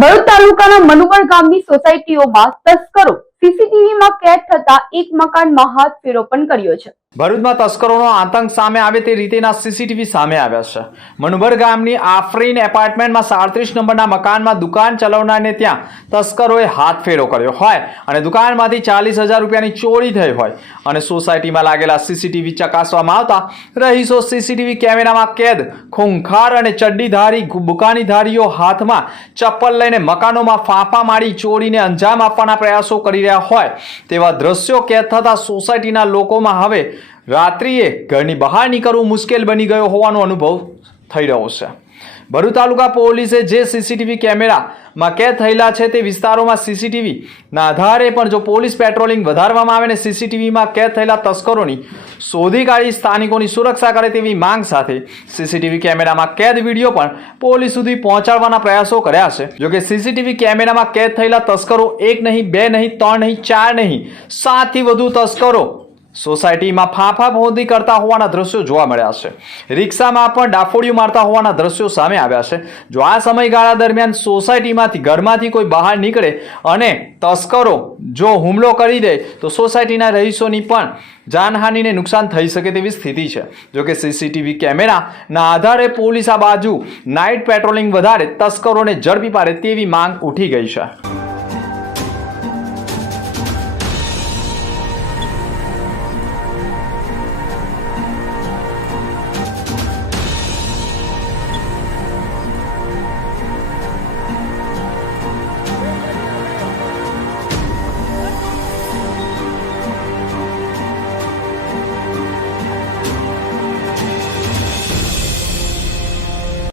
ભરૂચ તાલુકાના મનુબર ગામની સોસાયટીઓમાં તસ્કરો સીસીટીવીમાં કેદ થતા એક મકાનમાં હાથ ફેરો પણ કર્યો છે। ભરૂચમાં તસ્કરોનો આતંક સામે આવે તે રીતેના સીસીટીવી સામે આવ્યા છે। મનુબર ગામની આફરીન એપાર્ટમેન્ટમાં 37 નંબરના મકાનમાં દુકાન ચલાવનારને ત્યાં તસ્કરોએ હાથ ફેરો કર્યો હોય અને દુકાનમાંથી 40,000 રૂપિયાની ચોરી થઈ હોય અને સોસાયટીમાં લાગેલા સીસીટીવી ચકાસવામાં આવતા રહીશો સીસીટીવી કેમેરામાં કેદ ખૂંખાર અને ચડ્ડીધારી બુકાનીધારીઓ હાથમાં ચપ્પલ લઈને મકાનોમાં ફાંફા મારી ચોરીને અંજામ આપવાના પ્રયાસો કરી રહ્યા હોય તેવા દ્રશ્યો કેદ થતા સોસાયટીના લોકોમાં હવે રાત્રિએ ઘરની બહાર નીકળવું મુશ્કેલ બની ગયો હોવાનો અનુભવ થઈ રહ્યો છે। ભરૂચ તાલુકા પોલીસે જે સીસીટીવી કેમેરામાં કેદ થયેલા છે તે વિસ્તારોમાં સીસીટીવીના આધારે પણ જો પોલીસ પેટ્રોલિંગ વધારવામાં આવે અને સીસીટીવીમાં કેદ થયેલા તસ્કરોની શોધી કાઢી સ્થાનિકોની સુરક્ષા કરે તેવી માંગ સાથે સીસીટીવી કેમેરામાં કેદ વિડીયો પણ પોલીસ સુધી પહોંચાડવાના પ્રયાસો કર્યા છે। જોકે સીસીટીવી કેમેરામાં કેદ થયેલા તસ્કરો 1 નહીં 2 નહીં 3 નહીં 4 નહીં 7 થી વધુ તસ્કરો સોસાયટીમાં ફાંફા ફોંદી કરતા હોવાના દ્રશ્યો જોવા મળ્યા છે। રિક્ષામાં પણ ડાફોડિયું મારતા હોવાના દ્રશ્યો સામે આવ્યા છે। જો આ સમયગાળા દરમિયાન સોસાયટીમાંથી ઘરમાંથી કોઈ બહાર નીકળે અને તસ્કરો જો હુમલો કરી દે તો સોસાયટીના રહીશોની પણ જાનહાનિને નુકસાન થઈ શકે તેવી સ્થિતિ છે। જોકે સીસીટીવી કેમેરાના આધારે પોલીસ આ બાજુ નાઇટ પેટ્રોલિંગ વધારે તસ્કરોને ઝડપી પાડે તેવી માંગ ઉઠી ગઈ છે।